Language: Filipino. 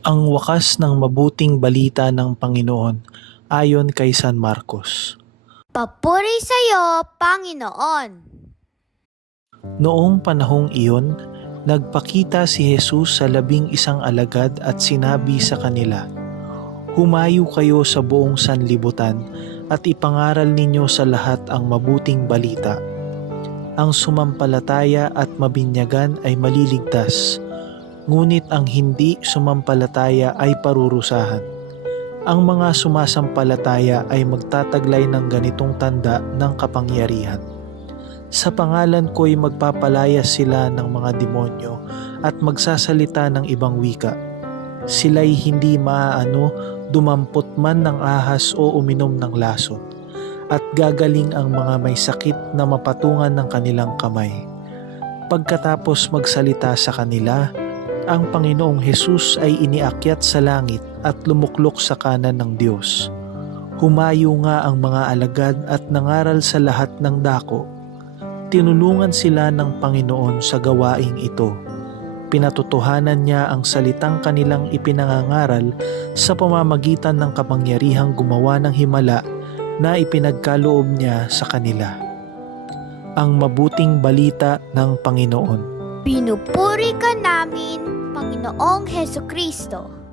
Ang wakas ng mabuting balita ng Panginoon ayon kay San Marcos. Papuri sa iyo, Panginoon. Noong panahong iyon, nagpakita si Jesus sa labing isang alagad at sinabi sa kanila, Humayo kayo sa buong sanlibutan at ipangaral ninyo sa lahat ang mabuting balita. Ang sumampalataya at mabinyagan ay maliligtas, ngunit ang hindi sumampalataya ay parurusahan. Ang mga sumasampalataya ay magtataglay ng ganitong tanda ng kapangyarihan. Sa pangalan ko'y magpapalayas sila ng mga demonyo at magsasalita ng ibang wika. Sila'y hindi maaano, dumampot man ng ahas o uminom ng lason. At gagaling ang mga may sakit na mapatungan ng kanilang kamay. Pagkatapos magsalita sa kanila, ang Panginoong Hesus ay iniakyat sa langit at lumuklok sa kanan ng Diyos. Humayo nga ang mga alagad at nangaral sa lahat ng dako tinulungan sila ng Panginoon sa gawaing ito. Pinatotohanan niya ang salitang kanilang ipinangangaral sa pamamagitan ng kapangyarihang gumawa ng himala na ipinagkaloob niya sa kanila. Ang mabuting balita ng Panginoon. Pinupuri ka namin, Panginoong Heso Kristo.